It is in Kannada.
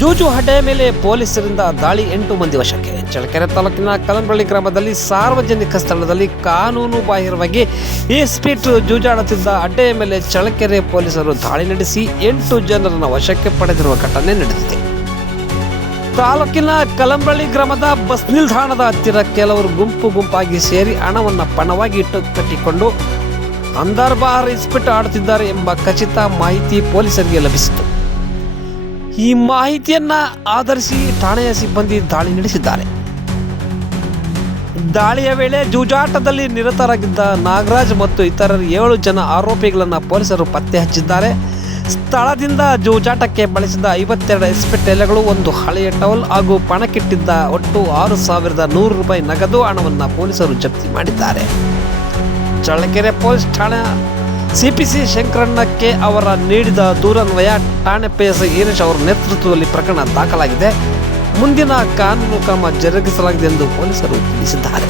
ಜೂಜು ಅಡ್ಡೆಯ ಮೇಲೆ ಪೊಲೀಸರಿಂದ ದಾಳಿ, 8 ಮಂದಿ ವಶಕ್ಕೆ. ಚಳ್ಳಕೆರೆ ತಾಲೂಕಿನ ಕಲಂಬಳ್ಳಿ ಗ್ರಾಮದಲ್ಲಿ ಸಾರ್ವಜನಿಕ ಸ್ಥಳದಲ್ಲಿ ಕಾನೂನು ಬಾಹಿರವಾಗಿ ಇಸ್ಪೀಟ್ ಜೂಜಾಡುತ್ತಿದ್ದ ಅಡ್ಡೆಯ ಮೇಲೆ ಚಳ್ಳಕೆರೆ ಪೊಲೀಸರು ದಾಳಿ ನಡೆಸಿ 8 ಜನರನ್ನು ವಶಕ್ಕೆ ಪಡೆದಿರುವ ಘಟನೆ ನಡೆದಿದೆ. ತಾಲೂಕಿನ ಕಲಂಬಳ್ಳಿ ಗ್ರಾಮದ ಬಸ್ ನಿಲ್ದಾಣದ ಹತ್ತಿರ ಕೆಲವರು ಗುಂಪಾಗಿ ಸೇರಿ ಹಣವನ್ನು ಪಣವಾಗಿ ಇಟ್ಟು ಕಟ್ಟಿಕೊಂಡು ಅಂದರ್ಬಾರ್ ಇಸ್ಪೀಟ್ ಆಡುತ್ತಿದ್ದಾರೆ ಎಂಬ ಖಚಿತ ಮಾಹಿತಿ ಪೊಲೀಸರಿಗೆ ಲಭಿಸಿತು. ಈ ಮಾಹಿತಿಯನ್ನ ಆಧರಿಸಿ ಠಾಣೆಯ ಸಿಬ್ಬಂದಿ ದಾಳಿ ನಡೆಸಿದ್ದಾರೆ. ದಾಳಿಯ ವೇಳೆ ಜೂಜಾಟದಲ್ಲಿ ನಿರತರಾಗಿದ್ದ ನಾಗರಾಜ್ ಮತ್ತು ಇತರ 7 ಜನ ಆರೋಪಿಗಳನ್ನು ಪೊಲೀಸರು ಪತ್ತೆ ಹಚ್ಚಿದ್ದಾರೆ. ಸ್ಥಳದಿಂದ ಜೂಜಾಟಕ್ಕೆ ಬಳಸಿದ 52 ಇಸ್ಪೀಟ್ ಎಲೆಗಳು, 1 ಹಳೆಯ ಟವಲ್ ಹಾಗೂ ಪಣಕ್ಕಿಟ್ಟಿದ್ದ ಒಟ್ಟು 6,100 ರೂಪಾಯಿ ನಗದು ಹಣವನ್ನು ಪೊಲೀಸರು ಜಪ್ತಿ ಮಾಡಿದ್ದಾರೆ. ಚಳ್ಳಕೆರೆ ಪೊಲೀಸ್ ಠಾಣೆ ಸಿಪಿಸಿ ಶಂಕರಣ್ಣಕ್ಕೆ ಅವರ ನೀಡಿದ ದೂರನ್ವಯ ಠಾಣೆ ಪಿಎಸ್ಐ ಹೀರೇಶ್ ಅವರ ನೇತೃತ್ವದಲ್ಲಿ ಪ್ರಕರಣ ದಾಖಲಾಗಿದೆ. ಮುಂದಿನ ಕಾನೂನು ಕ್ರಮ ಜರುಗಿಸಲಾಗಿದೆ ಎಂದು ಪೊಲೀಸರು ತಿಳಿಸಿದ್ದಾರೆ.